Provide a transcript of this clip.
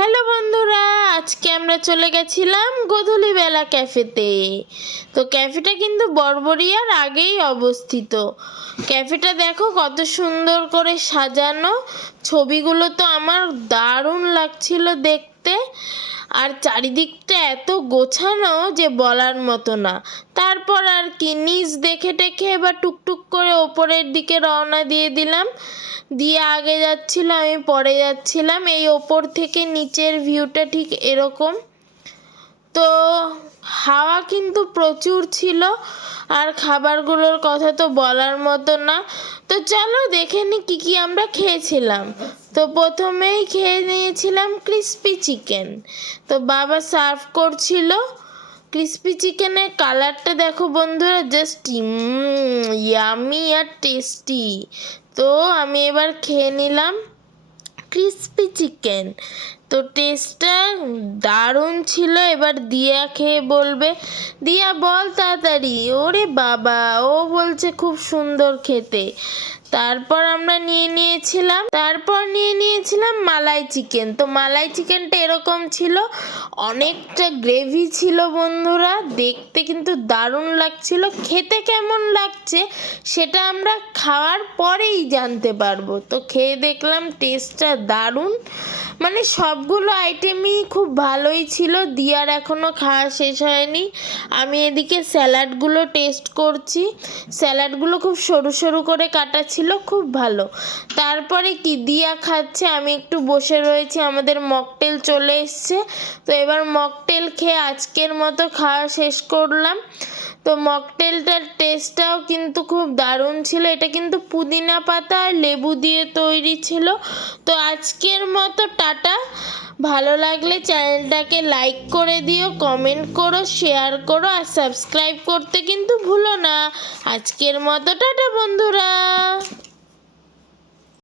Hello বন্ধুরা, আজকে আমরা চলে গেছিলাম গোধূলিবেলা ক্যাফেতে। তো ক্যাফেটা কিন্তু বড়বড়িয়ার আগেই অবস্থিত। ক্যাফেটা দেখো কত সুন্দর করে সাজানো, ছবিগুলো তো আমার দারুণ লাগছিল দেখতে। আর চারিদিকটা এত গোছানো যে বলার মতো না। তারপর আর কি নিচ দেখে টেখে এবার টুকটুক করে ওপরের দিকে রওনা দিয়ে দিলাম। দিয়ে আগে যাচ্ছিল, আমি পরে যাচ্ছিলাম। এই ওপর থেকে নিচের ভিউটা ঠিক এরকম। তো হাওয়া কিন্তু প্রচুর ছিল, আর খাবারগুলোর কথা তো বলার মতো না। তো চলো দেখে নি কী কী আমরা খেয়েছিলাম। তো প্রথমেই খেয়ে নিয়েছিলাম ক্রিসপি চিকেন। তো বাবা সার্ভ করছিল। ক্রিসপি চিকেনের কালারটা দেখো বন্ধুরা, জাস্ট ইয়ামি আর টেস্টি। তো আমি এবার খেয়ে নিলাম ক্রিসপি চিকেন। তো টেস্টটা দারুণ ছিল। এবার দিয়া খেয়ে বলবে। দিয়া বল তাড়াতাড়ি। ওরে বাবা, ও বলছে খুব সুন্দর খেতে। তারপর নিয়ে নিয়েছিলাম মালাই চিকেন। তো মালাই চিকেনটা এরকম ছিল, অনেকটা গ্রেভি ছিল বন্ধুরা, দেখতে কিন্তু দারুণ লাগছিল। খেতে কেমন লাগছে সেটা আমরা খাওয়ার পরেই জানতে পারবো। তো খেয়ে দেখলাম টেস্টটা দারুণ, মানে সবগুলো আইটেমই খুব ভালোই ছিল। দিয়ার এখনও খাওয়া শেষ হয়নি। আমি এদিকে স্যালাডগুলো টেস্ট করছি। স্যালাডগুলো খুব সরু সরু করে কাটা ছিল, খুব ভালো। তারপরে কি দিয়া খাচ্ছে, আমি একটু বসে রয়েছি। আমাদের মকটেল চলে এসছে। তো এবার মকটেল খেয়ে আজকের মতো খাওয়া শেষ করলাম। তো মকটেলটার টেস্টটাও কিন্তু খুব দারুণ ছিল। এটা কিন্তু পুদিনা পাতা আর লেবু দিয়ে তৈরি ছিল। তো আজকের মতো টাটা। ভালো লাগলে চ্যানেলটাকে লাইক করে দিও, কমেন্ট করো, শেয়ার করো, আর সাবস্ক্রাইব করতে কিন্তু ভুলো না। আজকের মতো টাটা বন্ধুরা।